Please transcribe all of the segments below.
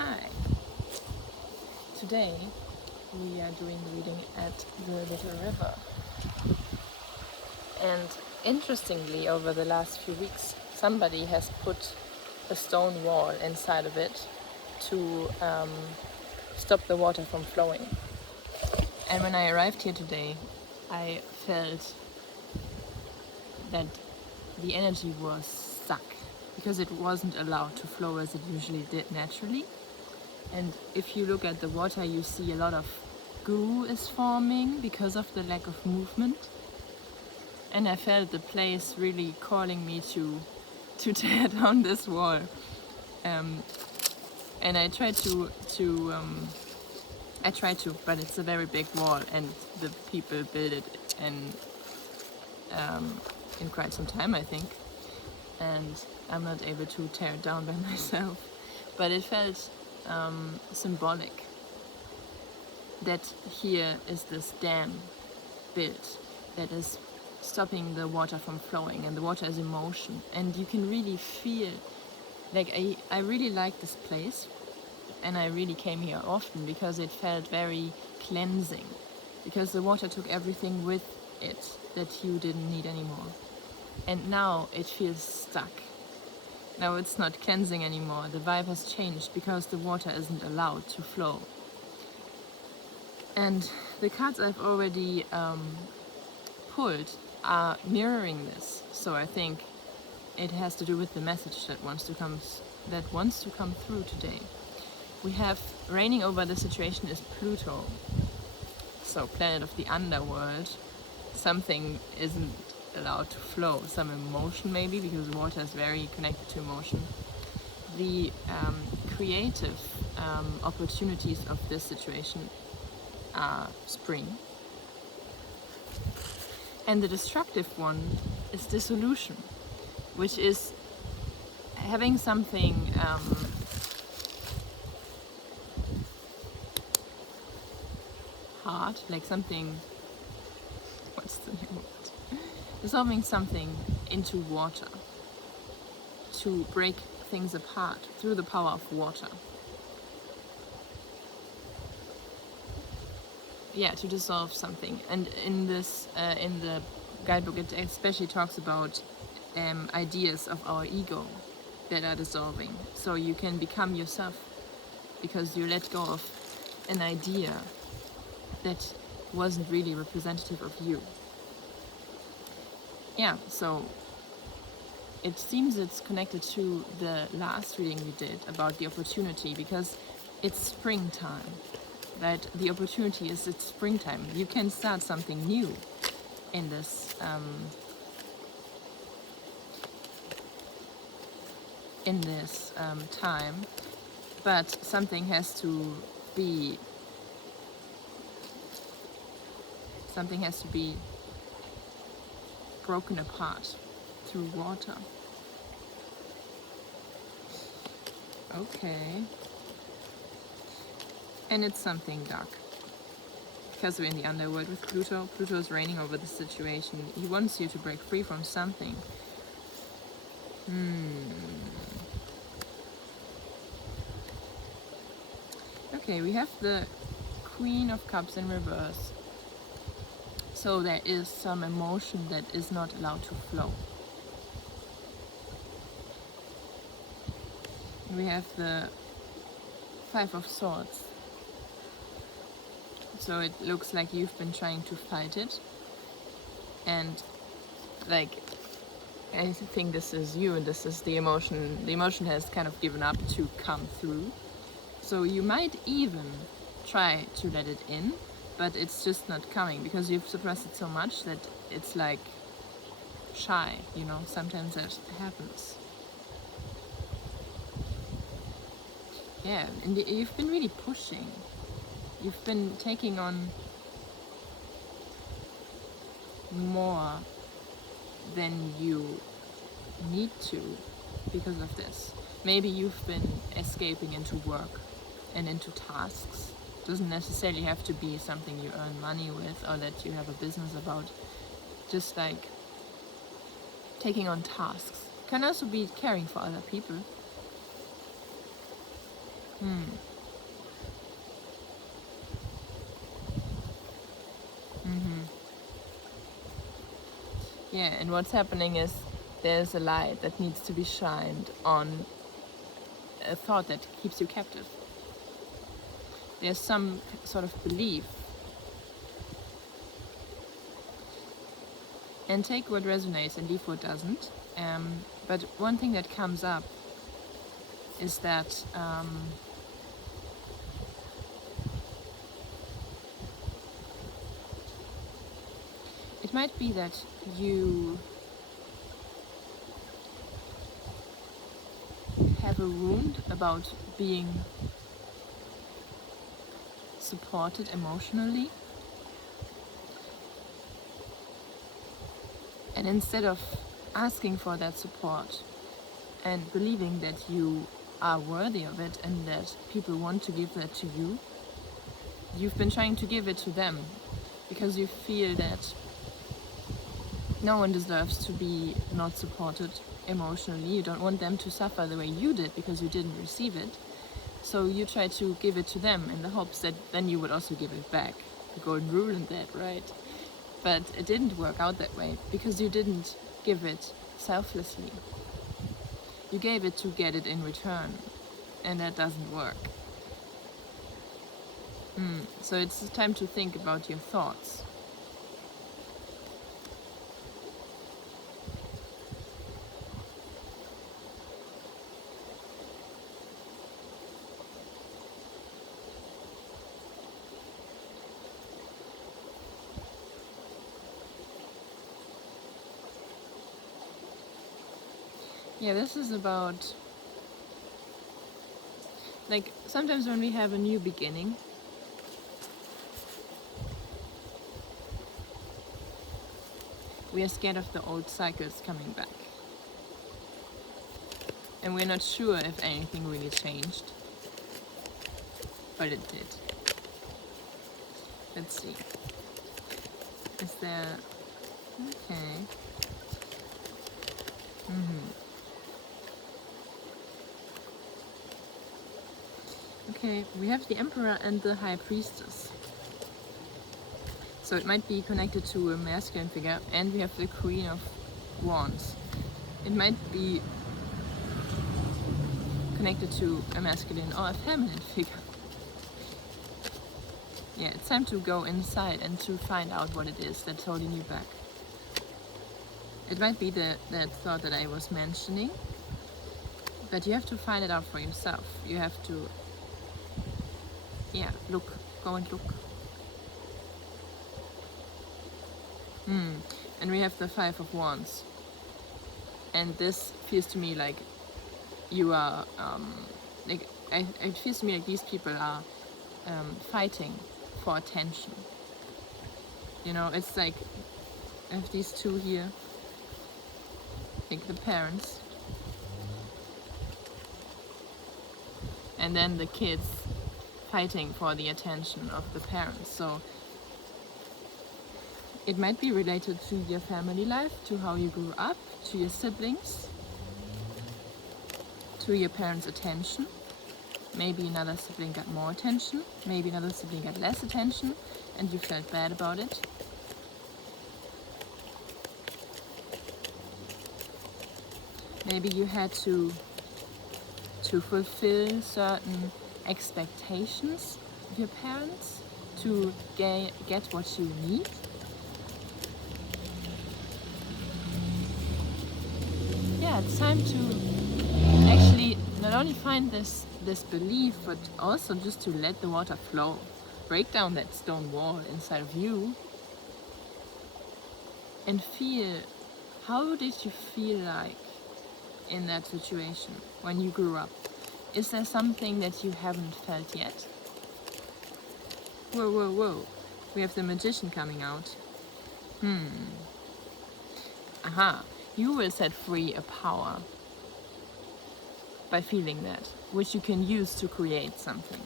Hi! Today we are doing reading at the Little River. And interestingly, over the last few weeks, somebody has put a stone wall inside of it to stop the water from flowing. And when I arrived here today, I felt that the energy was stuck because it wasn't allowed to flow as it usually did naturally. And if you look at the water, you see a lot of goo is forming because of the lack of movement. And I felt the place really calling me to tear down this wall. And I tried to, but it's a very big wall, and the people built it in quite some time, I think. And I'm not able to tear it down by myself. But it felt symbolic that here is this dam built that is stopping the water from flowing, and the water is in motion, and you can really feel like I really like this place, and I really came here often because it felt very cleansing, because the water took everything with it that you didn't need anymore, and now it feels stuck. Now it's not cleansing anymore. The vibe has changed because the water isn't allowed to flow. And the cards I've already pulled are mirroring this. So I think it has to do with the message that wants to come through today. We have reigning over the situation is Pluto. So planet of the underworld. Something isn't allowed to flow, some emotion maybe, because water is very connected to emotion. The creative opportunities of this situation are spring, and the destructive one is dissolution, which is having something hard, like something, what's the new word? Dissolving something into water to break things apart through the power of water. Yeah, to dissolve something. And in this, in the guidebook, it especially talks about ideas of our ego that are dissolving. So you can become yourself because you let go of an idea that wasn't really representative of you. Yeah, so it seems it's connected to the last reading we did about the opportunity, because it's springtime, right? The opportunity is it's springtime. You can start something new in this time, but something has to be broken apart through water. Okay. And it's something dark, because we're in the underworld with Pluto. Pluto is reigning over the situation. He wants you to break free from something. Okay, we have the Queen of Cups in reverse. So there is some emotion that is not allowed to flow. We have the Five of Swords. So it looks like you've been trying to fight it. And like, I think this is you, and this is the emotion. The emotion has kind of given up to come through. So you might even try to let it in, but it's just not coming because you've suppressed it so much that it's like shy, you know, sometimes that happens. Yeah, and you've been really pushing. You've been taking on more than you need to because of this. Maybe you've been escaping into work and into tasks. Doesn't necessarily have to be something you earn money with or that you have a business about. Just like taking on tasks. Can also be caring for other people. Hmm. Mm-hmm. Yeah, and what's happening is there's a light that needs to be shined on a thought that keeps you captive. There's some sort of belief. And take what resonates and leave what doesn't. But one thing that comes up is that it might be that you have a wound about being supported emotionally, and instead of asking for that support and believing that you are worthy of it and that people want to give that to you, you've been trying to give it to them because you feel that no one deserves to be not supported emotionally. You don't want them to suffer the way you did because you didn't receive it. So you try to give it to them in the hopes that then you would also give it back. The golden rule in that, right? But it didn't work out that way because you didn't give it selflessly. You gave it to get it in return, and that doesn't work. So it's time to think about your thoughts. Yeah, this is about, like, sometimes when we have a new beginning, we are scared of the old cycles coming back. And we're not sure if anything really changed. But it did. Let's see. Is there... Okay. Okay, we have the Emperor and the High Priestess. So it might be connected to a masculine figure, and we have the Queen of Wands. It might be connected to a masculine or a feminine figure. Yeah, it's time to go inside and to find out what it is that's holding you back. It might be that thought that I was mentioning, but you have to find it out for yourself. You have to, look, go and look. And we have the Five of Wands. And this feels to me like you are, it feels to me like these people are fighting for attention. You know, it's like, I have these two here, like the parents, and then the kids fighting for the attention of the parents. So it might be related to your family life, to how you grew up, to your siblings, to your parents' attention. Maybe another sibling got more attention, maybe another sibling got less attention, and you felt bad about it. Maybe you had to fulfill certain expectations of your parents to get what you need. Yeah, it's time to actually not only find this belief, but also just to let the water flow. Break down that stone wall inside of you and feel, how did you feel like in that situation when you grew up? Is there something that you haven't felt yet? Whoa, whoa, whoa. We have the Magician coming out. Aha. You will set free a power by feeling that, which you can use to create something.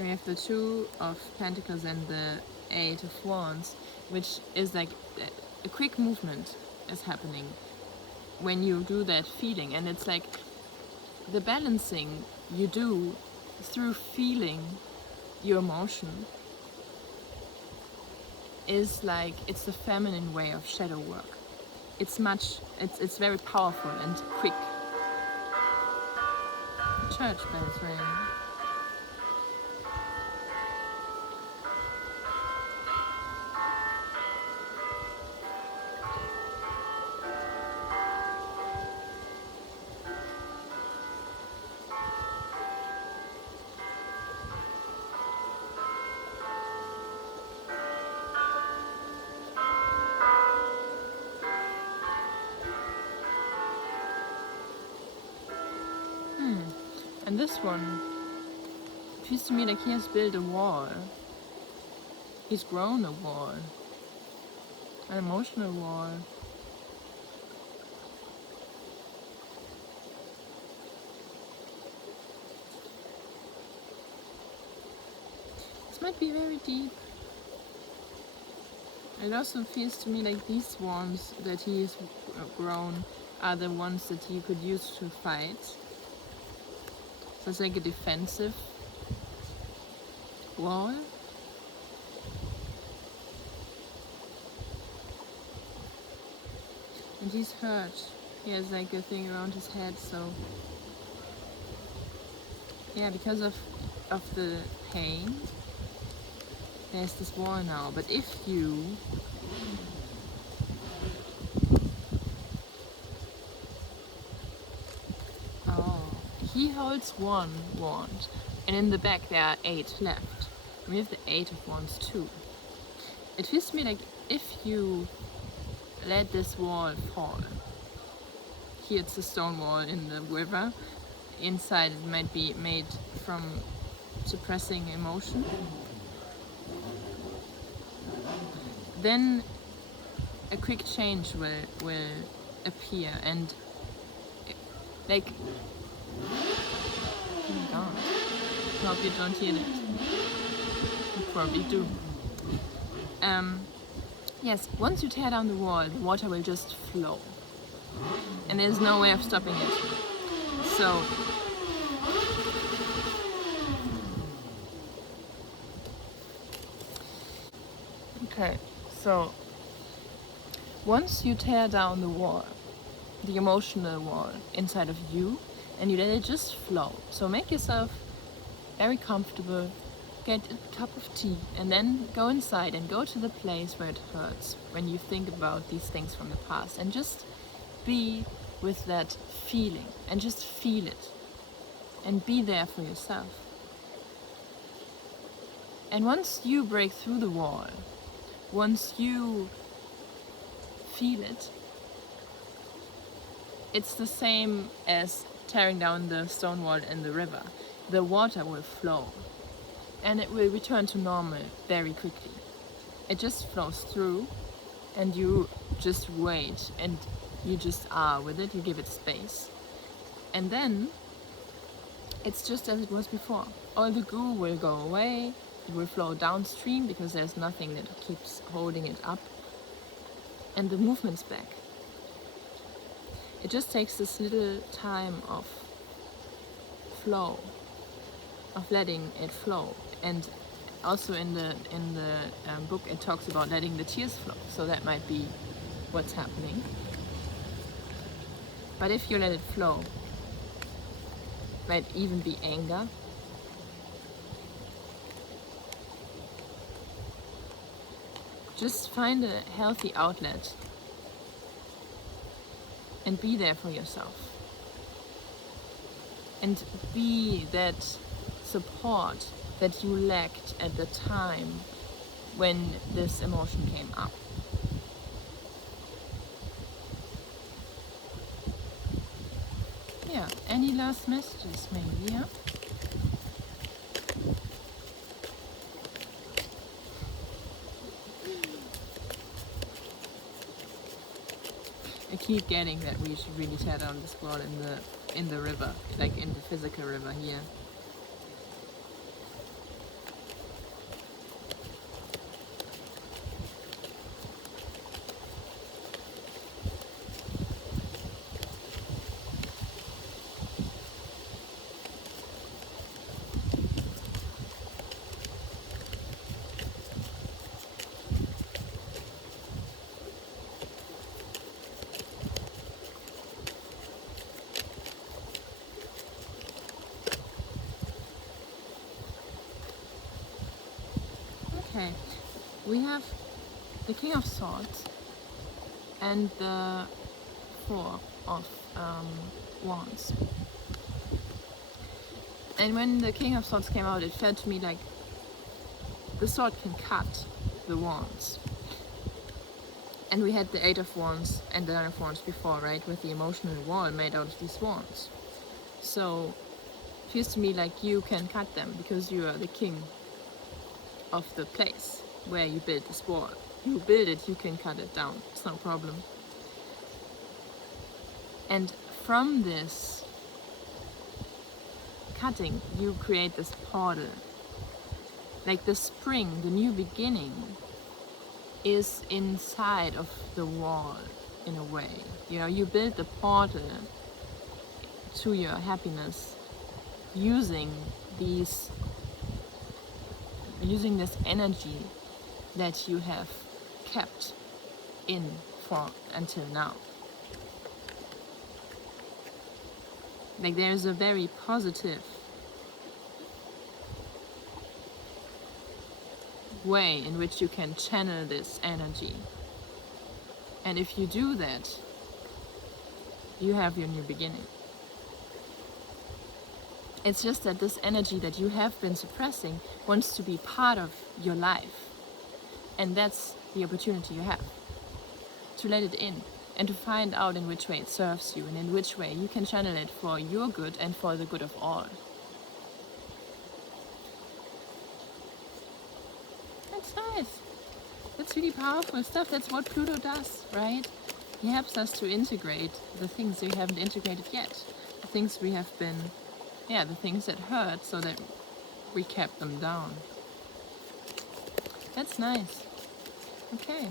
We have the Two of Pentacles and the Eight of Wands, which is like a quick movement is happening when you do that feeling, and it's like the balancing you do through feeling your emotion is like, it's the feminine way of shadow work. It's very powerful and quick. Church bells ring. And this one feels to me like he has built a wall. He's grown a wall. An emotional wall. This might be very deep. It also feels to me like these ones that he's grown are the ones that you could use to fight. So it's like a defensive wall. And he's hurt. He has like a thing around his head, so yeah, because of the pain, there's this wall now. But if you he holds one wand, and in the back there are 8 left. We have the 8 of Wands too. It feels to me like if you let this wall fall, here it's a stone wall in the river, inside it might be made from suppressing emotion, then a quick change will appear, and like, oh my god, I hope you don't hear that. You probably do. Yes, once you tear down the wall, the water will just flow. And there's no way of stopping it. So, okay, so once you tear down the wall, the emotional wall inside of you, and you let it just flow. So make yourself very comfortable, get a cup of tea, and then go inside and go to the place where it hurts when you think about these things from the past, and just be with that feeling and just feel it and be there for yourself. And once you break through the wall, once you feel it, it's the same as tearing down the stone wall in the river. The water will flow and it will return to normal very quickly. It just flows through and you just wait and you just are with it, you give it space. And then it's just as it was before. All the goo will go away, it will flow downstream because there's nothing that keeps holding it up, and the movement's back. It just takes this little time of flow, of letting it flow. And also in the book it talks about letting the tears flow, so that might be what's happening. But if you let it flow, might even be anger, just find a healthy outlet and be there for yourself. And be that support that you lacked at the time when this emotion came up. Yeah, any last messages maybe, yeah? I keep getting that we should really tear down this wall in the river, like in the physical river here. Okay, we have the King of Swords and the Four of Wands. And when the King of Swords came out, it felt to me like the sword can cut the wands. And we had the Eight of Wands and the Nine of Wands before, right? With the emotional wall made out of these wands. So it feels to me like you can cut them because you are the king of the place where you build this wall. You build it, you can cut it down. It's no problem. And from this cutting, you create this portal. Like the spring, the new beginning, is inside of the wall in a way. You know, you build the portal to your happiness using this energy that you have kept in for until now. Like there's a very positive way in which you can channel this energy. And if you do that, you have your new beginning. It's just that this energy that you have been suppressing wants to be part of your life. And that's the opportunity you have. To let it in and to find out in which way it serves you and in which way you can channel it for your good and for the good of all. That's nice. That's really powerful stuff. That's what Pluto does, right? He helps us to integrate the things we haven't integrated yet. The things we have been, the things that hurt so that we kept them down. That's nice. Okay.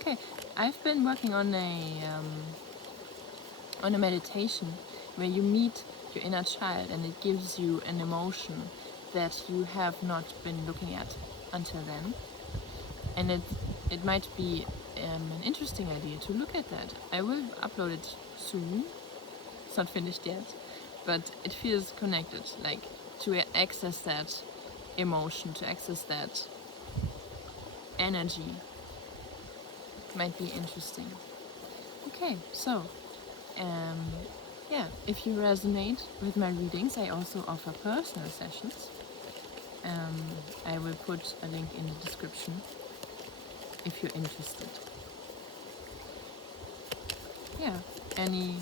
Okay, I've been working on a meditation where you meet your inner child and it gives you an emotion that you have not been looking at until then. And it might be an interesting idea to look at that. I will upload it soon. It's not finished yet, but it feels connected, like to access that emotion, to access that energy. Might be interesting. Okay, so if you resonate with my readings, I also offer personal sessions. I will put a link in the description if you're interested. Yeah, any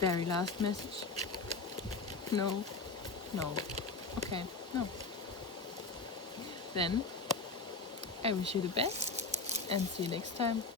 very last message? No? Okay, no. Then I wish you the best and see you next time.